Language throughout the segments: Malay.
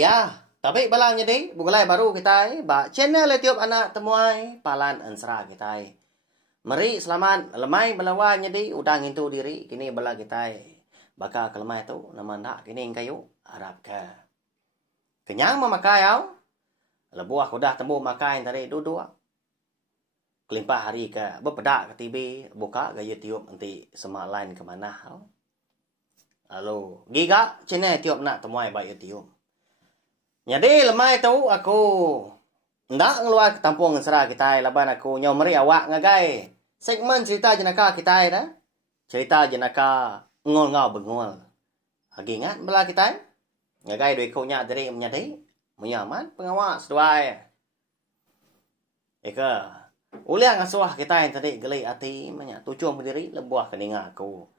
Ya, tapi balang jadi bukulai baru kita ba channel tiup anak temuai palan ansra kita. Mari selamat lemai belawan jadi udang itu diri kini bala kita. Baka kelemai tu nama nak kini kayu Arab ke. Kenyang memakai au. Lebuah kudah temu makai tadi dua-dua. Kelimpah hari ke bepedak ke TV buka ke YouTube nanti semak lain ke mana au. Lalu giga channel tiup nak temuai ba YouTube. Jadi lemai tu aku ndak ngeluar ke tampung serah kita laban aku nyomri awak ngagai segmen cerita jenaka kita dah. Cerita jenaka ngol ngau bengol. Lagi ingat bela kita ngagai duit kau nya dari menyadai menyaman pengawak seduai. Eka uliang ngasuah kita yang tadi gelai hati menya tujuan berdiri lebuah keninga aku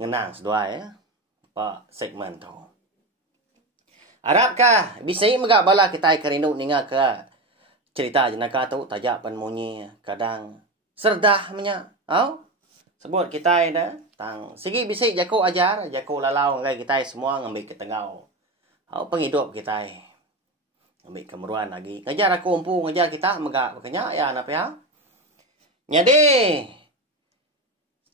ngenang seduai apa segmen tu. Arab kah bisa megak bala kita kerindu ninga ke cerita jenaka tu tajak penmunyi kadang serdah menya au sebut kita dah tang segi bisik jaku ajar jaku lalau ngai kita semua ngambil ke tengau au penghidup kita ambil kemeruan lagi ngajar aku umpu ngajar kita megak makanya ya napa ya jadi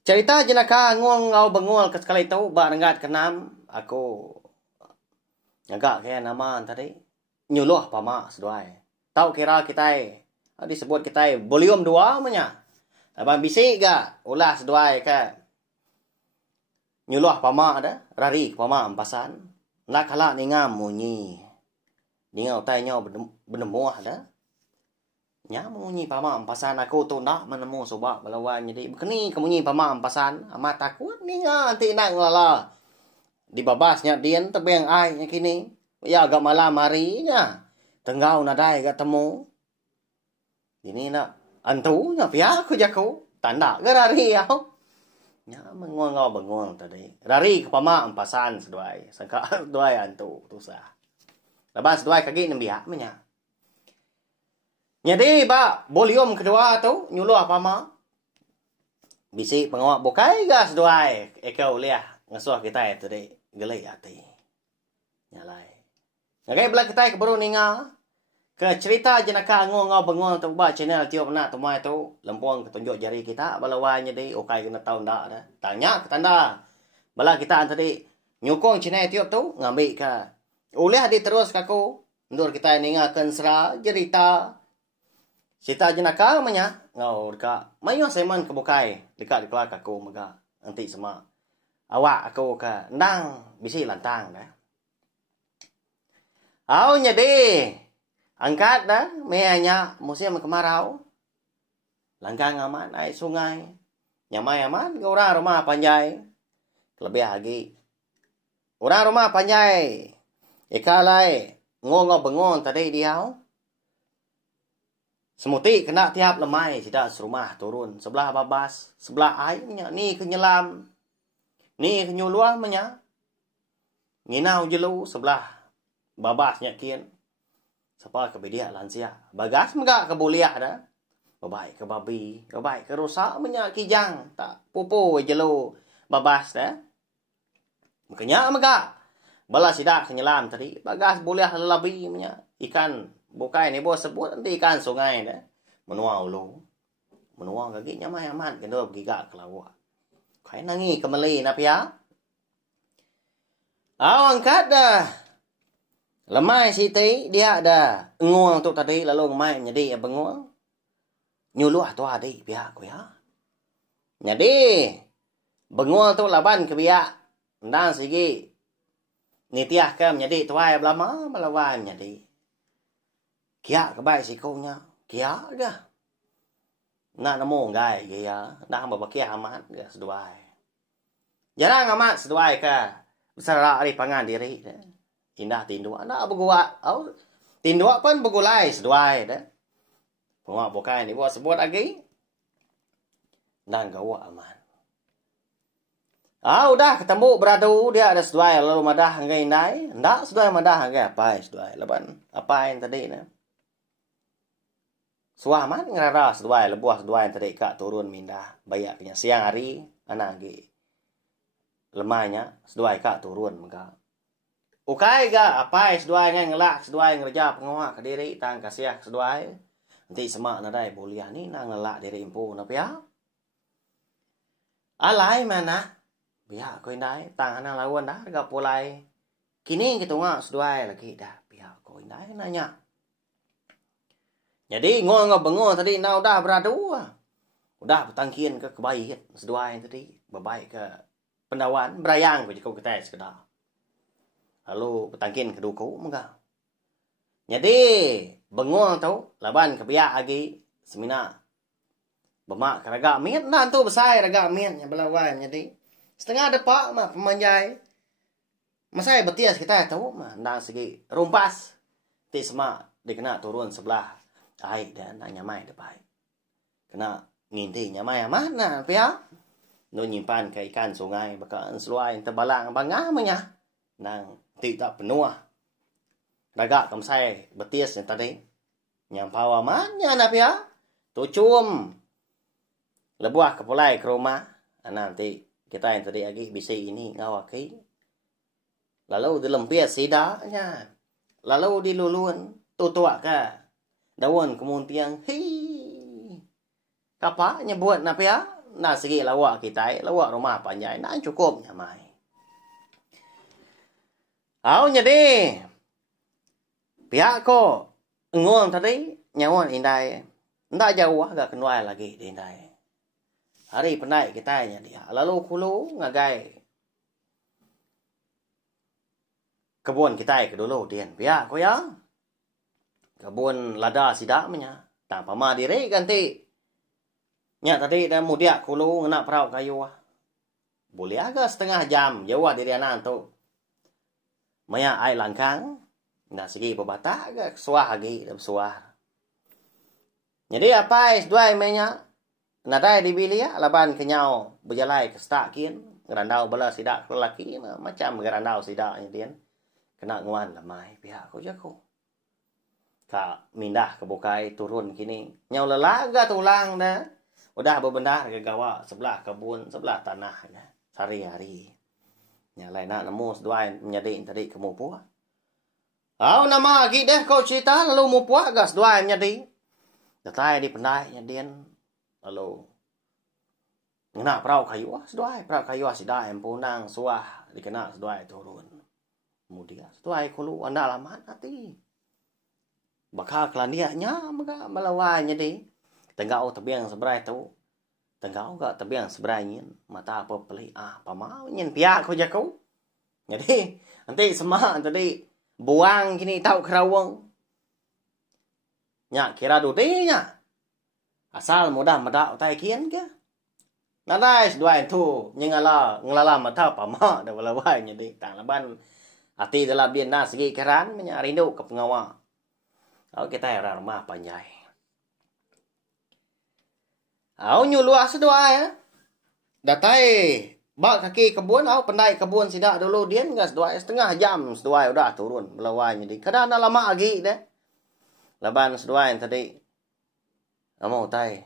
cerita jenaka ngong ngau bengol ke sekali tu barengat kenam aku agak kayak nama tadi nyuluh pama seduai. Tahu kira kita disebut kita volume 2 menya. Abang bisik ga ulah seduai ke nyuluh pama ada rari pama ampasan. Nak kala ningam munyi. Ningau tai nyau benemuah ada. Nya munyi pama ampasan aku tu nak menemu sobak belawan jadi bekeni kemunyi pama ampasan amat takut ninga anti nak ngala. Di babasnya dian tebeng ai nya kini ya agak malam harinya tenggau nadai agak temu ini nak antu nya pia aku jaku tanda ke rari au nya mengongau bengong tadi rari ke pama ampasan seduai sangka duai antu tusah labas duai kaki nembiak menya jadi ba volume kedua tu nyuluh pama bisi pengawak bokai gas duai ekau liah ngasuh kita tadi gelai hati nyalai ngagai bela kita kebaru ninga ke cerita jenaka ngau bengol tu ba channel tiup nak temai tu lempong ketunjuk jari kita balawan jadi okai kena tahu ndak dah tanya ke tanda bala kita tadi nyukong channel tiup tu ngambil ke uleh di terus kaku ndur kita ninga kensra cerita jenaka menya ngau dekat mayo semen kebukai dekat keluar kaku mega nanti semua awak aku ke ndang bisi lantang dah. Au nyade angkat dah meanya musim kemarau. Langgang aman ai sungai. Nyamai aman ke orang rumah panjai. Lebih lagi. Orang rumah panjai. Ikalai ngongok bengon tadi dia. Semuti kena tiap lemai tidak serumah turun sebelah babas, sebelah airnya ni kenyelam. Ni kenyuluah menya. Nginau jelu sebelah babasnya kian. Siapa kebedia lansia. Bagas mega kebuliah dah. Babai ke babi, babai ke rusak menya kijang. Tak pupu jelu babas dah. Makanya mega. Bala sidak kenyelam tadi. Bagas buliah labi menya. Ikan bukai ni bos sebut nanti ikan sungai dah. Menua ulu. Menua kaki nyamai aman. Kena bergigak ke lawa. Kaya nangi kemeli napa ya? Angkat dah. Lemai siti dia dah nguang tu tadi lalu mai jadi benguang. Nyuluh tu adik pihak aku ya. Jadi benguang tu laban ke pihak ndang sigi. Nitiah ke menjadi tuai belama melawan jadi. Kia ke baik sikunya. Kia dah. Nak nemu ngai ya. Nak berbakia amat ke seduai. Jarang amat seduai ke. Bersara ari pangan diri. Indah tindua. Nak berguat. Tindua pun bergulai seduai. Pengawak bukai ni buat sebut lagi. Dan gawak aman. Udah ketemu beradu. Dia ada seduai. Lalu madah ngai indai. Ndak seduai madah ngai apa seduai. Leban apa yang tadi ni. Suah man ngerara seduai lebuah seduai yang tadi kak turun mindah bayaknya siang hari anak lagi lemahnya seduai kak turun maka Ukai ga apa seduai ngai ngelak seduai ngerja pengoha ke diri tang kasiah seduai. Nanti semak na dai boleh ni nang ngelak diri impu na pia. Alai mana? Biar ko indai tang nang lawan dah ga pulai. Kini kita ngak seduai lagi dah. Biar ko indai nanya. Jadi ngong bengong tadi nau dah beradu. Udah petangkian ke kebaik seduai tadi berbaik ke pendawan berayang ko jiko kita sekedar. Lalu petangkin kedua kau enggak. Jadi bengong tau laban kebiak lagi semina. Bemak raga mian nan tu besar raga mian yang belawan jadi setengah depak mah pemanjai. Masai betias kita tahu mah nang segi rumpas. Ti semak dikena turun sebelah air dan nyamai depai. Kena nginti nyamai mana pia. Nu nyimpan ke ikan sungai bakal seluai terbalang bangamnya. Nang tidak penuh. Raga kamsai betis yang tadi. Nyampau amannya na pia. Tucum. Lebuah kepulai ke rumah. Nanti kita yang tadi lagi bisa ini ngawaki. Lalu dilempia sidaknya. Lalu dilulun. Tutuak ke. Daun kemuntiang. Hei. Kapaknya buat na pia. Nah segi lawak kita. Lawak rumah panjang. Nah cukup nyamai. Jadi pihak ko ngomong tadi nyawan indai ndak jauh agak kenuai lagi di indai hari penai kita nya dia lalu kulu ngagai kebun kita ke dulu dian pihak ko ya kebun lada sidak menya tanpa ma diri ganti nya tadi dah mudia kulu ngena perau kayu boleh agak setengah jam jauh dari anak tu maya ai langkang na segi pebata agak suah lagi dalam suah. Jadi apa dua menya nadai dibili ya laban kenyau berjalai ke stakin ngerandau bala sidak lelaki macam ngerandau sidaknya dia kena nguan lamai pihak ko jago. Ka mindah ke bukai turun kini nyau lelaga tulang dah. Udah bebendah ke gawa sebelah kebun sebelah tanah dah. Sehari-hari. Nhà lại nak nemu seduai menjadi tadi kamu puak. Nama lagi deh kau cerita lalu mu puak gas seduai menjadi. Datai di pendai nyadian lalu ngena perau kayu seduai perau kayu sidai empunang suah dikena seduai turun. Kemudian seduai kulu anda lama nanti. Bakal kelanianya maka melawai nyadi. Tenggau tebiang seberai tu. Tenggau gak tebiang seberangin mata apa peli pamau nyen pihak ko jakau. Jadi nanti semak tadi buang kini tau kerawang. Nya kira dutinya. Asal mudah medak utai kian ke. Nadai dua tu ngelala mata pamau dah walawai jadi tang laban hati dalam dia nas segi keran menya rindu ke pengawa. Au kita era rumah panjai. Au nyuluah sedua ya. Datai bak kaki kebun au pendai kebun sidak dulu dia enggak sedua setengah jam sedua udah turun melawai jadi kadang lama lagi deh. Laban sedua yang tadi mau tai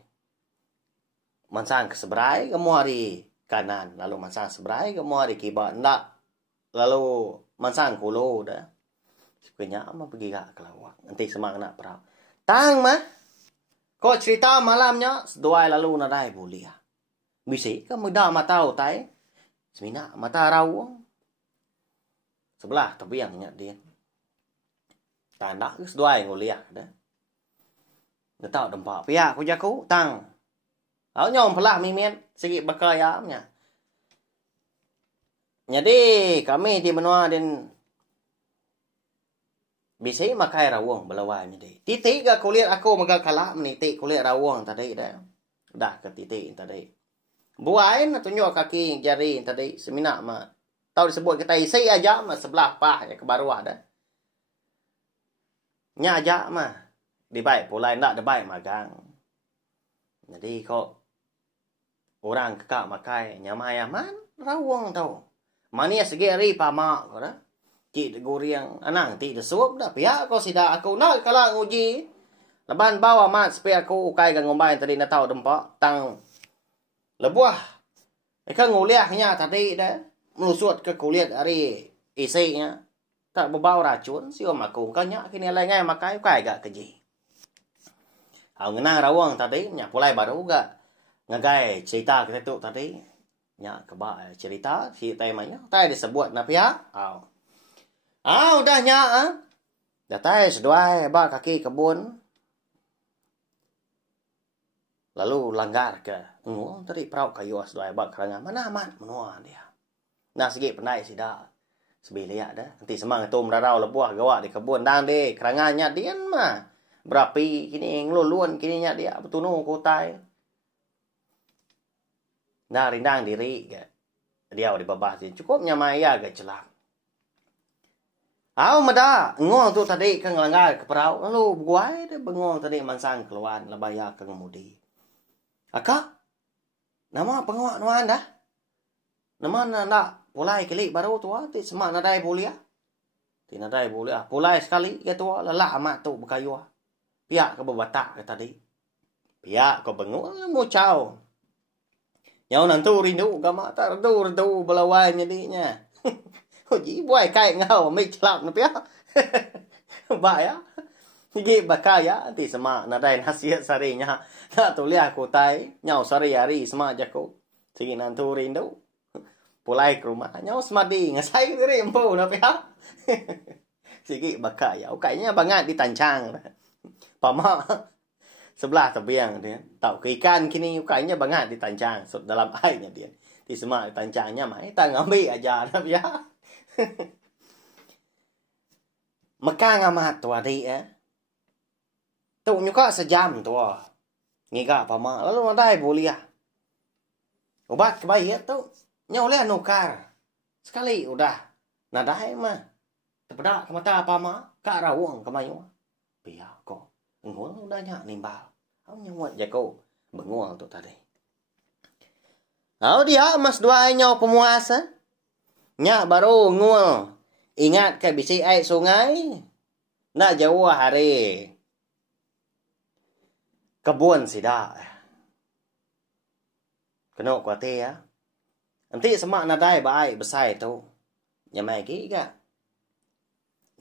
mansang ke seberai kamu hari kanan lalu mansang seberai kamu hari kibak ndak lalu mansang kulo dah. Sebenarnya ama pergi gak kelawak nanti semak nak perau. Tang mah kau cerita malamnya seduai lalu nadai boleh. Bisa kamu dah mata utai. Semina mata rau. Sebelah tapi yang nyak dia. Tanda seduai nguliah dah. Dah tahu dempak pihak aku jaku tang. Au nyom pelah mimin segi bakayamnya. Jadi kami di menua dan bisa makai rawang belawai jadi. Titik ke kulit aku maga kalah menitik kulit rawang tadi dah. Dah ke titik tadi. Buain tunjuk kaki jari tadi semina mah. Tahu disebut kita isi aja mah sebelah pah ya ke bawah dah. Nya aja mah. Di baik pulai ndak ada baik magang. Jadi kok orang kekak makai nyamai aman rawang tau. Mania segi hari pamak ko dah. Cik guriang anang ti desup dah pihak kau sida aku nak kala nguji leban bawa mat supaya aku ukai gang ngombai tadi na tahu dempak tang lebuah ikan nguliahnya tadi dah melusut ke kulit hari isinya tak berbau racun siom aku kanya kini lengai makai kai gak keji. Au ngenang rawang tadi nya pulai baru gak ngagai cerita kita tu tadi nya keba cerita si temanya tai disebut na pihak udah nya dah tai seduai ba kaki kebun lalu langgar ke tadi perau kayu seduai ba kerangan mana aman menua dia nah segi pendai sida sebelia dah nanti semang tum darau lebuah gawa di kebun dang de kerangannya dian mah berapi kini ngeluluan kini nya dia betunu kutai nah rindang diri ke dia di babah sih cukupnya maya ke celak mada ngong tu tadi ke ngelanggar ke perau lalu buai dia bengong tadi mansang keluar lebaya ke ngemudi akak nama pengawak nuan dah nama nak pulai kelik baru tua ti semak nadai bulia ti nadai bulia pulai sekali ya tua lelak amat tu berkayu pihak ke berbatak ke tadi pihak ke bengong mau caw nhau nantu rindu gama tak rindu belawai jadinya ji buai kai ngau mai celap na pihak ba ya gi bakaya ti semak nadai nasihat sarinya tak tulia ku tai nhau sari hari semak jako sigi nantu rindu pulai ke rumah nhau semadi ngasai diri empu na pihak sigi bakaya kayaknya banget ditancang pama sebelah tebiang dia tahu ke ikan kini kayaknya banget ditancang dalam airnya dia di semak ditancangnya mah kita ngambil aja na pihak mekang amat tua di tu nyuka sejam tua ngiga pama lalu nadai bulia obat kebaik tu nyoleh nukar sekali udah nadai mah terpedak ke mata pama kak rawang kemayu pia kok ngul udah nyak nimbal au nyawat jako benguang tu tadi dia mas dua nyau pemuasa nyak baru ngul ingat ke bisi air sungai nak jauh hari kebun sida kena kuate ya nanti semak nadai baik besar tu nyamai ki ga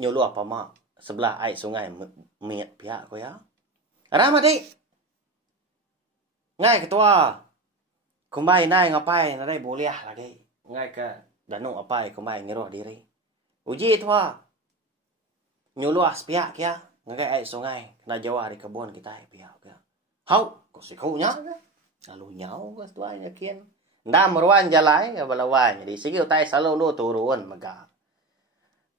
nyuluh pama sebelah air sungai miat pihak ko ya ramadi ngai ketua kumbai nai ngapai nadai boleh lagi ngai ke danau apai kumbai ngiroh diri uji tua nyuluh pihak ya ngai air sungai kena jauh di kebun kita pihak ya hau ko sikunya lalu nyau ko tua yakin ndam ruan jalai ya balawan jadi sigi utai selalu lu turun mega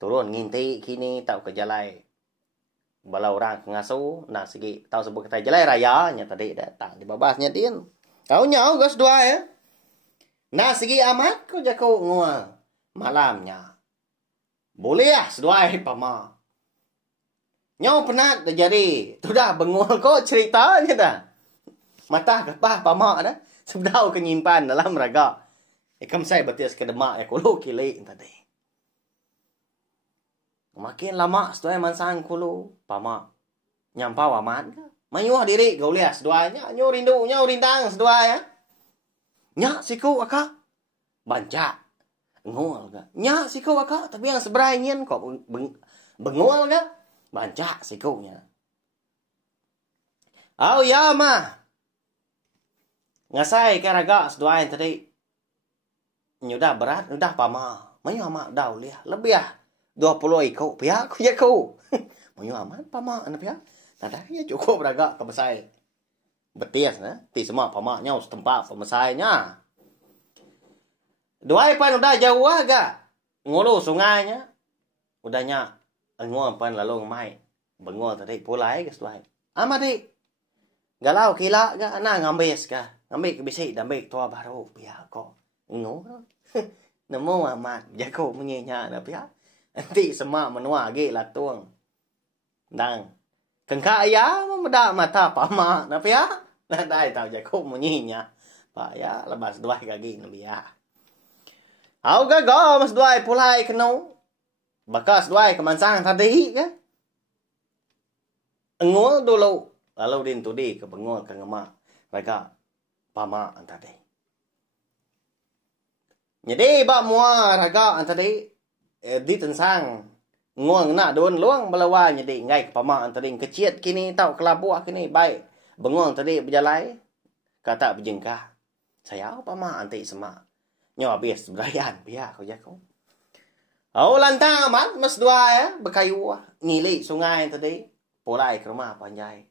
turun nginti kini tau ke jalai balau orang ngasuh nah segi tau sebut kata jalai raya nya tadi datang di babasnya din tau nyau gas dua ya nah segi amat ko jako ngua malamnya boleh ya sedua pama nyau penat jadi sudah bengol kok ceritanya dah mata kepah pama dah sebdau kenyimpan dalam raga ikam saya betis ke demak ya kulo kili tadi makin lama setuai mansang kulo pama nyampau aman mayuh diri gaulias duanya nyu rindu nyu rindang sedua ya nya siku akak banca ngol ga nya siku akak tapi yang seberai nyen kok bengol ga banca sikunya ya mah ngasai karaga seduain tadi nyudah berat udah pama mayu amat dah uliah lebih 20 ikut pihak aku ya kau mayu amat pama anak pihak nadanya cukup raga kebesai betis ti semua pama nya setempat pemesainya dua pan udah jauh agak ngulu sungainya udahnya ngol pan lalu mai bengol tadi pulai ke seduain amadi galau kila ga ana ngambes ka ngambil ke bisi dambe tua baru pihak kok ngol nemu amat jago menyenya na pihak nanti semua menua ge latuang dang kengka ya memeda mata pama na pihak na dai tau jago menyenya pa ya lebas dua kaki na biya au ga go mas dua pulai keno bakas dua kemansang tadi ka ngol dulu lalu din tudi ke bengol ke ngema raga pama antade jadi ba mua raga antade di tensang nguang nak don luang melawan jadi ngai pamak antering keciat kini tau kelabuah kini baik benguang tadi berjalai kata berjengkah saya pamak anti semak nyo habis berayan pihak kau jago oh lantang amat mas dua ya berkayu ngili sungai tadi polai ke rumah panjai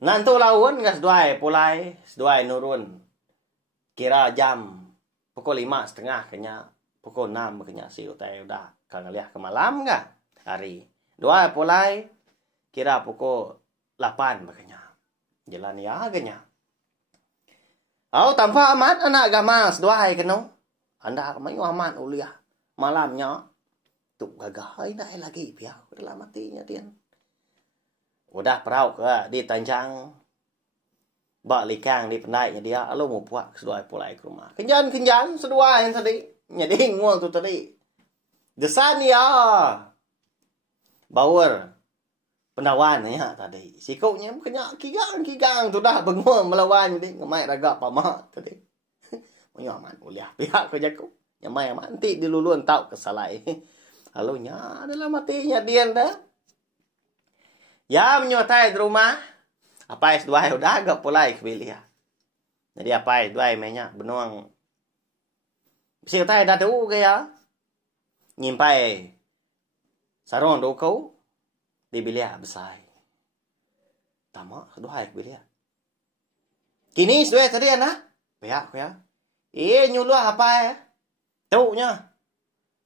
nanti lawan ngas dua polai dua nurun kira jam pukul 5:30 kenya pukul 6 kenya si utai udah kang lihat ke malam kah hari dua polai kira pukul 8 makanya jalan ya kenya oh tanpa amat anak gamas dua keno anda mayu amat uliah malamnya tuh gagah ini lagi biar udah matinya tian udah perau ke di tanjang balikang di pendainya dia lo mau puak sedua polai ke rumah kenjan sedua yang tadi jadi nguang tu tadi desan ya bauer pendawan ya tadi sikoknya kena kigang tu dah benguang melawan jadi ngemai raga pamak tadi menyaman uliah pihak kerja ku nyamai manti diluluan tau kesalai halo nya adalah matinya dia dah ya menyotai di rumah apa es dua udah agak pulai kebili ya jadi apa es dua mainnya benuang bisa tai dah tu kaya nyimpai sarong do kau di bilia besar tamak dua kebili ya kini dua tadi anak pihak ya nyuluh apa ya tu nya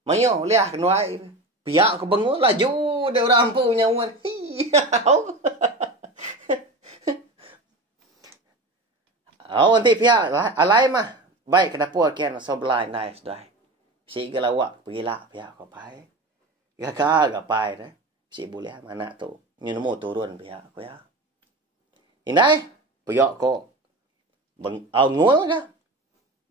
mayo liah kenuai pihak ke bengu laju dia orang punya uan oh nanti pihak alai mah baik kena puas kian sebelah nice dah si gelawak pergilah pihak kau pai gak pai dah si boleh mana tu nemu turun pihak kau ya indai pihak kau beng ngul ka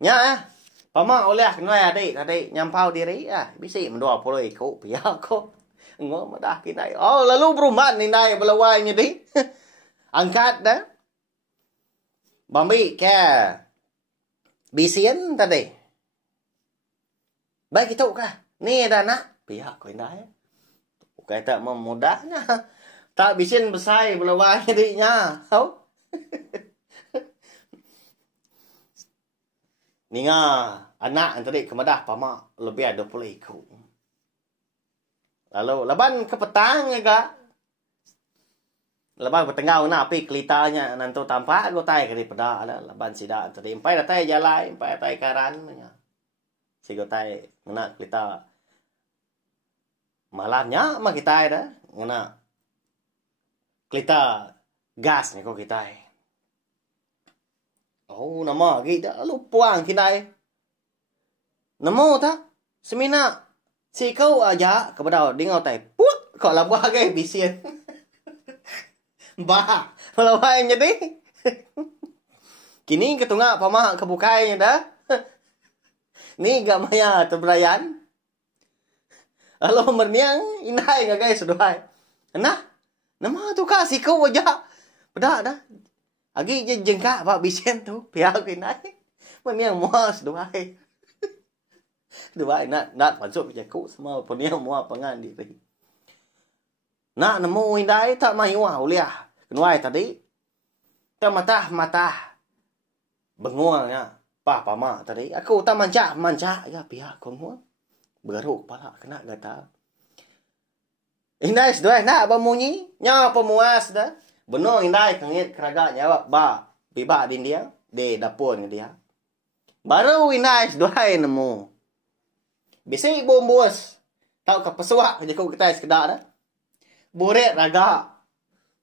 nya pamak oleh kenai adik nyampau diri bisi mendua puluh ikut pihak kau ngul madah kinai oh lalu perumahan indai belawainya di angkat dah Bambi ke bisian tadi. Baik itu kah? Ni dah nak pihak kau indah ya. Bukan tak memudahnya. Tak bisian besar belawai dirinya. Tahu? Ni anak yang tadi kemedah pamak lebih ada 20 ikut. Lalu laban ke petang ya kak. Lepas bertengah nak api kelitanya nanti tampak go tai ke pada ada leban sida tadi empai datai jalai empai datai karan nya si go tai ngena kelita malamnya mah kita dah ngena kelita gas ni ko kita oh nama kita lu puang kita namo ta semina si kau aja kepada dingau tai put kok labah ke bisian bah, kalau main jadi. Kini ketunga pamak kebukainya dah. Ni gak maya terberayan. Halo merniang inai gak guys sudah. Nah, nama tu kak si kau aja. Pedak dah. Agi je jengkak pak bisen tu pihak inai. Merniang muas sudah. Sudah nak masuk jaku semua merniang muas pengan diri. Nak nemu indai tak mahu uliah. Kenuai tadi tak mata benguangnya pama tadi aku tak manca ya pihak kau beruk pala kena gata indai sudah nak bemunyi nya pemuas dah benar indai kengit keraganya ba biba din dia de dapur dia baru indai sudah nemu bisa bom bos tau ke pesuak je kau kita sekedar dah buret raga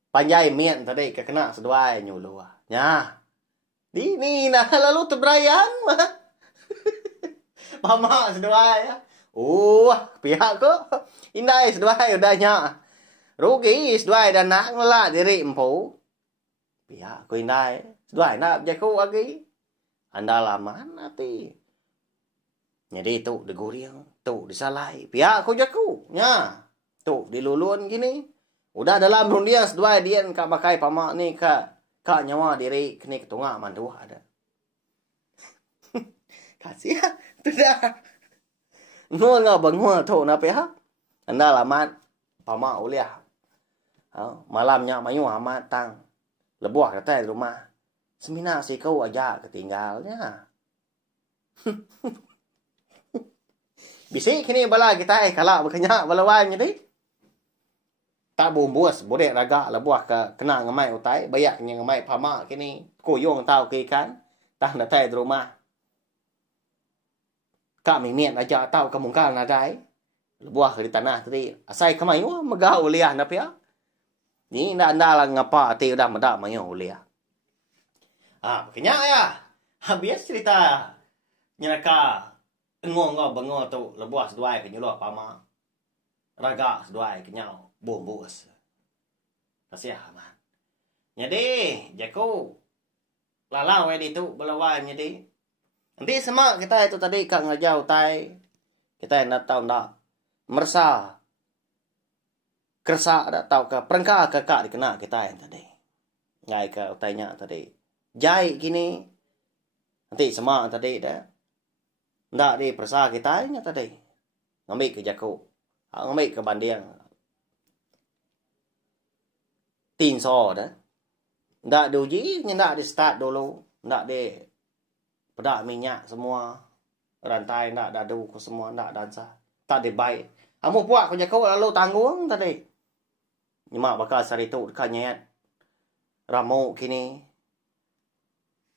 panjai mien tadi kena seduai nyuluh nya di ni nah lalu tebrayan mah mama seduai ya pihak ko indai seduai udahnya rugi seduai dan nak ngelak diri empu pihak ko indai seduai nak jaku lagi anda lama nanti jadi tu diguriang tu disalai pihak ko jaku nya tu dilulun gini udah dalam rundiang sedua dia kak makai pamak ni kak nyawa diri kini ketunga mandu ada. Kasih ya, tu dah. Ngua ngau bangua tu na pe ha. Anda lamat pama uliah. Malamnya mayu amat tang. Lebuah kata di rumah. Semina si kau aja ketinggalnya. Bisi kini bala kita kalak berkenyak balawan jadi. Tak bumbus boleh raga lebuah ke kena ngamai utai bayak nya ngamai pama kini kuyung tau ke kan. Tang datai di rumah. Kak mimian aja tau kemungkan nadai. Lebuah di tanah tadi. Asai kamayu megah uliah na pia. Ni anda lah ngapa ati udah medak mayu uliah. Kenyak ya. Habis cerita nyeraka ngong bengo tu lebuah seduai ke nyuluh pama. Raga seduai ke nyau bumbus. Kasih aman. Jadi jaku lalang we itu belawan jadi. Nanti semak kita itu tadi kak ngajau tai. Kita nak tahu ndak merasa kersa ada tahu ke perengka kakak dikena kita yang tadi. Ngai ke utainya tadi. Jai gini. Nanti semak tadi dah. Ndak di persa kita nya tadi. Ngambil ke jaku. Ngambil ke bandiang. Tin so dah. Ndak diuji, ndak di start dulu. Ndak di pedak minyak semua. Rantai ndak dadu ke semua ndak dansa. Tak di baik. Amu puak ke jaku lalu tanggung tadi. Nyemak bakal sari tu dekat nyayat. Ramu kini.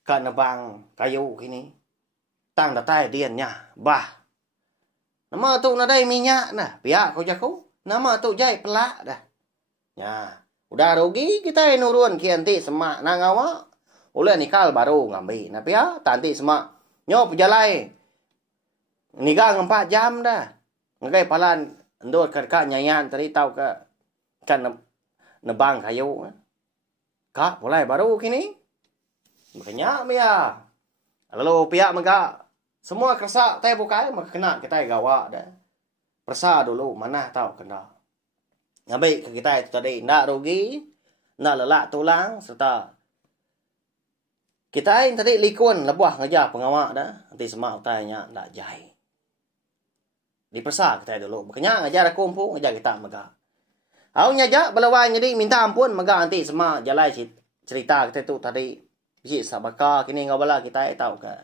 Kan nebang kayu kini. Tang datai diannya. Bah. Nama tu nadai minyak dah. Pihak kau jaku. Nama tu jai pelak dah. Ya. Udah rugi kita nurun kianti semak nang awak. Oleh nikal baru ngambil. Nah pihak tanti semak. Nyop jalai. Nigang 4 jam dah. Ngagai palan. Endor ke nyayan tadi tahu ke. Kan nebang kayu. Kak mulai baru kini. Makanya ya. Lalu pihak maka semua kerasa tay bukai maka kena kita gawak dah. Persa dulu mana tahu kena. Ngambil ke kita itu tadi ndak rugi, ndak lelak tulang serta kita yang tadi likun lebuah ngajar pengawak dah. Nanti semak tanya ndak jai. Dipersa kita dulu. Makanya ngajar aku empu ngajar kita maka. Au nyajak belawan jadi minta ampun maka nanti semak jalai cerita kita tu tadi. Bisi sabaka kini ngabala kita tahu ke.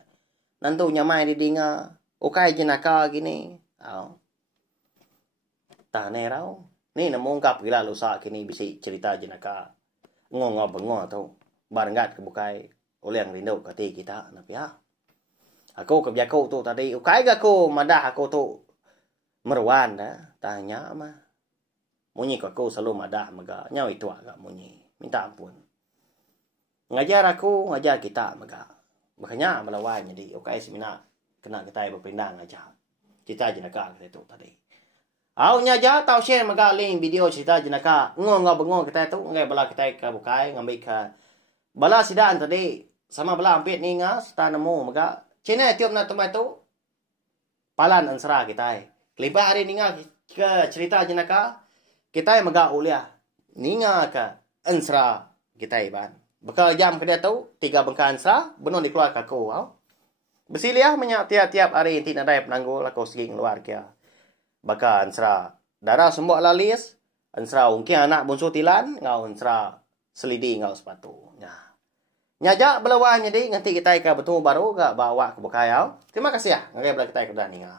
Nantu nyamai di dinga. Ukai jenaka gini. Tak nerau. Ni namungkap gila lusa kini bisi cerita jenaka. Ngong bengo tu. Barengat kebukai. Oleh yang rindu kati kita. Napi ya. Aku kebiaku tu tadi. Ukai aku madah aku tu. Meruan dah. Tanya mah. Munyi aku selalu madah. Maga nyawa itu agak munyi. Minta ampun. Ngajar aku, ngajar kita maka. Makanya melawan jadi okay semina kena kita berpindah ngajar. Cerita jenaka kita tu tadi. Au nyaja tau share maka link video cerita jenaka. Ngong bengong kita tu ngai bala kita ke bukai ngambil ke bala sidaan tadi sama bala ampit ni ngas ta nemu maka cina tiup na tumai tu palan ansra kita. Kelipa hari ni ke cerita jenaka kita maka uliah ninga ke ansra kita iban. Bekal jam kedai tu 3 bengkan sah benon dikeluar kaku. Besiliah menyak tiap-tiap hari inti nadai penanggul aku segi keluar kia. Bakal ansra darah sembok lalis, ansra ungki anak bunsu tilan, ngau ansra selidi ngau sepatu. Nah. Nyajak belawah jadi nanti kita betul baru gak bawa ke bukayau. Terima kasih ya. Ngagai bela kita ke dah ninga.